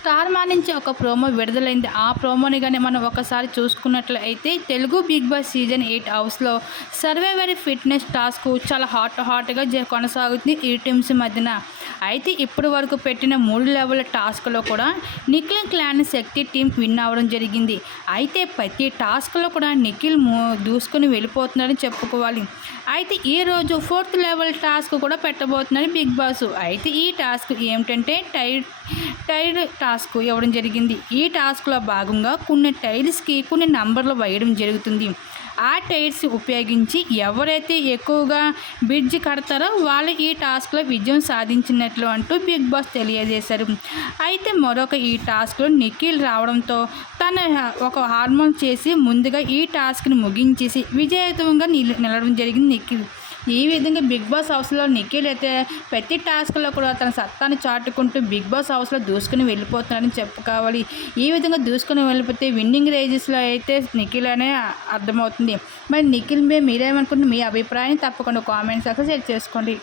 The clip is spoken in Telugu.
స్టార్ మా నుంచి ఒక ప్రోమో విడుదలైంది. ఆ ప్రోమోని గాని మనం ఒకసారి చూసుకున్నట్లయితే తెలుగు బిగ్ బాస్ సీజన్ 8 హౌస్‌లో సర్వైవర్ ఫిట్‌నెస్ టాస్క్ చాలా హాట్‌గా కొనసాగుతుంది ఈ టీమ్స్ మధ్యన. అయితే ఇప్పటి వరకు పెట్టిన 3 లెవెల్ టాస్క్‌లో కూడా నిఖిల్ క్లాన్ శక్తి టీమ్ విన్ అవ్వడం జరిగింది. అయితే ప్రతి టాస్క్‌లో కూడా నిఖిల్ దూసుకొని వెళ్ళిపోతున్నాడని చెప్పుకోవాలి. అయితే ఈరోజు 4th లెవెల్ టాస్క్ కూడా పెట్టబోతున్నారు బిగ్ బాస్. అయితే ఈ టాస్క్ ఏమిటంటే టైడ్ టాస్క్ ఇవ్వడం జరిగింది. ఈ టాస్క్లో భాగంగా కొన్ని టైల్స్కి కొన్ని నంబర్లు వేయడం జరుగుతుంది. ఆ టైర్స్ ఉపయోగించి ఎవరైతే ఎక్కువగా బ్రిడ్జ్ కడతారో వాళ్ళు ఈ టాస్క్లో విజయం సాధించినట్లు అంటూ బిగ్ బాస్ తెలియజేశారు. అయితే ఈ టాస్క్లో నిఖిల్ రావడంతో తన ఒక హార్మోన్ చేసి ముందుగా ఈ టాస్క్ని ముగించేసి విజయవంతంగా నిలవడం జరిగింది నిఖిల్. ఈ విధంగా బిగ్ బాస్ హౌస్లో నిఖిల్ అయితే ప్రతి టాస్క్లో కూడా తన సత్తాను చాటుకుంటూ బిగ్ బాస్ హౌస్లో దూసుకుని వెళ్ళిపోతున్నాడని చెప్పుకోవాలి. ఈ విధంగా దూసుకుని వెళ్ళిపోతే విన్నింగ్ రేజెస్లో అయితే నిఖిల్ అనే అర్థమవుతుంది. మరి నిఖిల్ మీరేమనుకుంటున్నారు? మీ అభిప్రాయాన్ని తప్పకుండా కామెంట్ సెక్షన్లో షేర్ చేసుకోండి.